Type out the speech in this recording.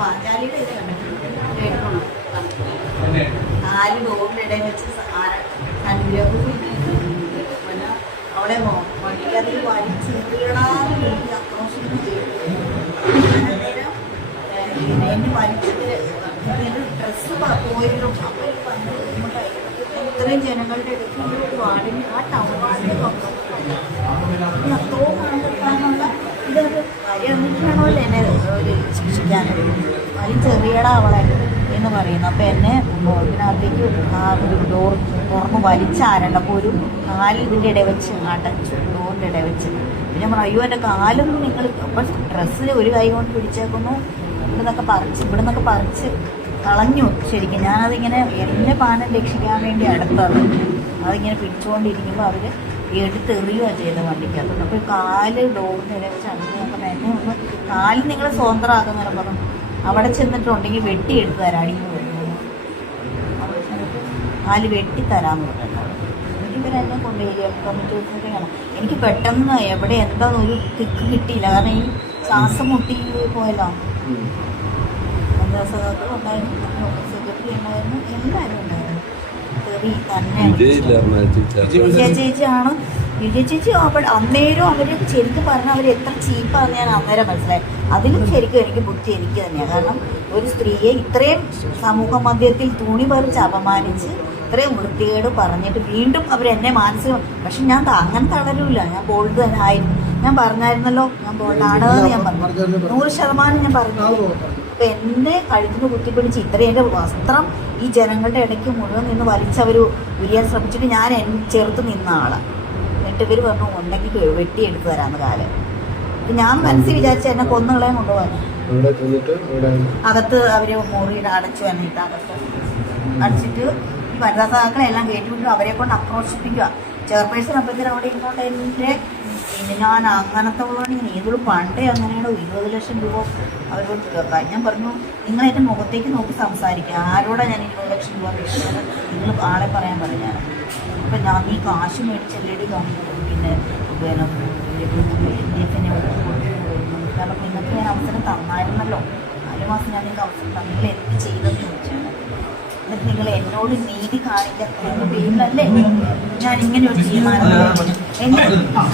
പാഞ്ചാലിയുടെ ഇത് കണ്ടിട്ടുണ്ട്, നാല് ഡോറിൻ്റെ ഇടയിൽ വെച്ച് അനുഗ്രഹം പിന്നെ അവിടെ വണ്ടിക്കതിൽ വലിച്ചെറിയണമെന്ന് എനിക്ക് അക്രോശം ചെയ്തു. അന്നേരം എന്നെ വലിച്ചിട്ട് ഡ്രസ്സ് പോയിരുന്നു. അപ്പോൾ എനിക്ക് ഭയങ്കര ബുദ്ധിമുട്ടായി. ഇത്രയും ജനങ്ങളുടെ ഇടയ്ക്ക് ഒരു വാർഡിന് ആ ടൗൺ വാർഡിന് അത്രയും കണ്ടെത്താനുള്ള ഇതൊരു കാര്യം എന്നിട്ടാണല്ലോ എന്നെ ഒരു ശിക്ഷിക്കാനത്. വലിച്ചെറിയടാ അവളെ എന്ന് പറയുന്നു. അപ്പോൾ എന്നെ ഇതിനകത്തേക്ക് ആ ഒരു ഡോർ തുറന്ന് വലിച്ചാരണ്ടപ്പോൾ ഒരു കാലിൽ ഇതിൻ്റെ ഇടയിൽ വെച്ച് അടച്ചു, ഡോറിൻ്റെ ഇടയിൽ വെച്ച്. പിന്നെ ഞാൻ പറഞ്ഞു, അയ്യോ എൻ്റെ കാലൊന്നും നിങ്ങൾ അപ്പോൾ ഡ്രസ്സിൽ ഒരു കൈ കൊണ്ട് പിടിച്ചേക്കുന്നു, ഇവിടെ നിന്നൊക്കെ പറിച്ച് കളഞ്ഞു. ശരിക്കും ഞാനതിങ്ങനെ എൻ്റെ പാനം രക്ഷിക്കാൻ വേണ്ടി അടുത്തത് അതിങ്ങനെ പിടിച്ചുകൊണ്ടിരിക്കുമ്പോൾ അവർ എടുത്തെറിയുകയാണ് ചെയ്തത് വണ്ടിക്കകത്തോട്ട്. അപ്പോൾ കാല് ഡോറിൻ്റെ ഇടയിൽ വെച്ച് അങ്ങനെ അപ്പം എന്നെ ഒന്ന് കാല് നിങ്ങൾ സ്വതന്ത്രമാക്കുന്നവരെ പറഞ്ഞു അവിടെ ചെന്നിട്ടുണ്ടെങ്കിൽ വെട്ടിയെടുത്ത് തരാം, അടിയിൽ വരുന്നത് അവിടെ ചെന്നിട്ട് കാല് വെട്ടിത്തരാമെന്ന് പറഞ്ഞു. എനിക്കിവരെന്നെ കൊണ്ടുപോയി കമ്മിറ്റി കാണാം. എനിക്ക് പെട്ടെന്ന് എവിടെ എന്താണെന്നൊരു കിക്ക് കിട്ടിയില്ല. കാരണം ഈ ശ്വാസം മുട്ടി പോയല്ലോ. പഞ്ചായത്ത് ഉണ്ടായിരുന്നു, സെക്രട്ടറി ഉണ്ടായിരുന്നു, എല്ലാവരും ഉണ്ടായിരുന്നു. തെറി തന്നെ ചേച്ചിയാണ്. വിജയ ചേച്ചി അവിടെ അന്നേരം അവർ ശരിക്കും പറഞ്ഞാൽ അവർ എത്ര ചീപ്പാന്ന് ഞാൻ അന്നേരം മനസ്സിലായി. അതിലും ശരിക്കും എനിക്ക് ബുദ്ധി എനിക്ക് തന്നെയാണ്. കാരണം ഒരു സ്ത്രീയെ ഇത്രയും സമൂഹ മധ്യത്തിൽ തുണി പറിച്ച് അപമാനിച്ച് ഇത്രയും വൃത്തികേട് പറഞ്ഞിട്ട് വീണ്ടും അവരെന്നെ മാനസികം. പക്ഷെ ഞാൻ അങ്ങനെ തളരൂല, ഞാൻ ബോൾഡ് തന്നെ ആയിരുന്നു. ഞാൻ പറഞ്ഞായിരുന്നല്ലോ ഞാൻ ബോൾഡാണെന്ന് ഞാൻ പറഞ്ഞു, 100% ഞാൻ പറഞ്ഞു. അപ്പം എന്നെ കഴുത്തിന് കുത്തിപ്പിടിച്ച് ഇത്രയും എൻ്റെ വസ്ത്രം ഈ ജനങ്ങളുടെ ഇടയ്ക്ക് മുഴുവൻ നിന്ന് വലിച്ചവർ ഉരിയാൻ ശ്രമിച്ചിട്ട് ഞാൻ ചെറുത്ത് നിന്ന ആളാണ്. എന്നിട്ട് ഇവർ പറഞ്ഞു ഉണ്ടെങ്കിൽ വെട്ടിയെടുത്ത് തരാമെന്ന് കാലം. ഞാൻ മനസ്സിൽ വിചാരിച്ച എന്നെ കൊന്നുകളെയും കൊണ്ടുപോകാൻ. അകത്ത് അവർ മുറിയുടെ അടച്ചു വന്നിട്ട് അകത്ത് അടച്ചിട്ട് ഈ വനിതാ സഹാക്കളെല്ലാം കയറ്റിവിട്ട് അവരെ കൊണ്ട് അക്രോശിപ്പിക്കുക. ചെയർപേഴ്സൺ അപ്പത്തിന് അവിടെ ഇരുന്നോണ്ട് എൻ്റെ ഞാൻ അങ്ങനത്തെ ഉള്ളതാണെങ്കിൽ ഏതൊരു പണ്ടേ അങ്ങനെയാണോ 20 ലക്ഷം രൂപ അവരോട് തീർക്കാം. ഞാൻ പറഞ്ഞു നിങ്ങൾ എൻ്റെ മുഖത്തേക്ക് നോക്കി സംസാരിക്കുക, ആരോടാണ് ഞാൻ 20 ലക്ഷം രൂപ കിട്ടുന്നത്, നിങ്ങൾ ആളെ പറയാൻ പറഞ്ഞാൽ. അപ്പം ഞാൻ ഈ കാശ് മേടിച്ചല്ലേടി പിന്നെ എന്നെ കാരണം നിങ്ങൾക്ക് ഞാൻ അവസരം തന്നായിരുന്നല്ലോ, 4 മാസം ഞാൻ നിങ്ങൾക്ക് അവസരം തന്നു, നിങ്ങൾ എന്ത് ചെയ്തെന്ന് ചോദിച്ചാണ്. എന്നിട്ട് നിങ്ങൾ എന്നോട് നീതി കാണിക്കാൻ പേരിലല്ലേ ഞാൻ ഇങ്ങനെ ഒരു തീരുമാനം